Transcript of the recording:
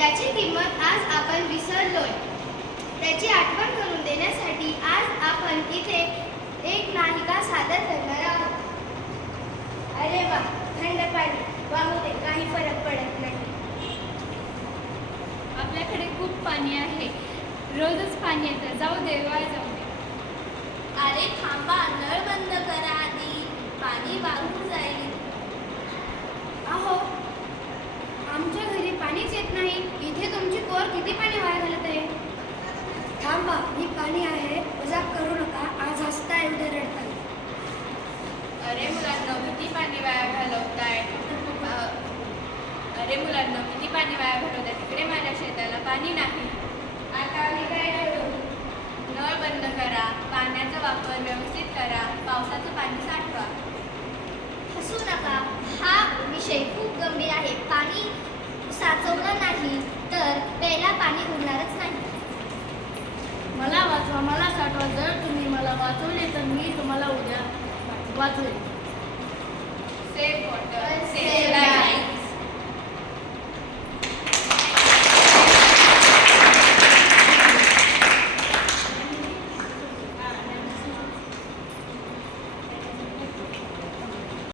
त्याची किंमत आज आपण विसरलोय. त्याची आठवण करून देण्यासाठी आज आपण इथे एक नाटिका सादर करणार आहोत. अरे वा, थंड पाणी वाहू दे, काही फरक पडत नाही. आपल्याकडे खूप पाणी आहे, रोजच पाणी येतं. जाऊ दे, वाया जाऊ दे. अरे थांबा, नळ बंद करा आधी, पाणी वाहून जाईल. अहो, आमच्या घरी पाणीच येत नाही. इथे तुमची पोर किती पाणी वाया घालत आहे. थांबा, ही पाणी आहे, मजाक करू नका. आज हसताय, उद्या रडताय. अरे मुलांना किती पाणी वाया घालवताय. अरे मुलांना किती पाणी वाया घालवताय. तिकडे माझ्या शेताला पाणी नाही. आता मी काय करू. नळ बंद करा, पाण्याचा वापर व्यवस्थित करा, पावसाचं पाणी साठवा. हसू नका, हा विषय खूप गंभीर आहे. पाणी साचवलं नाही तर प्यायला पाणी उरणारच नाही. मला वाचवा, मला साठवा. जर तुम्ही मला वाचवले तर मी तुम्हाला उद्या वाचवेन. Save water.